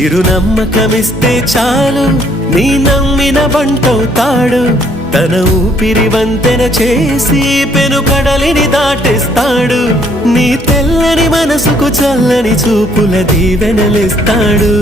చిరు నమ్మకమిస్తే చాలు నీ నమ్మిన బంటవుతాడు తన ఊపిరి వంతెన చేసి పెను కడలిని దాటేస్తాడు నీ తెల్లని మనసుకు చల్లని చూపుల దీవెనలిస్తాడు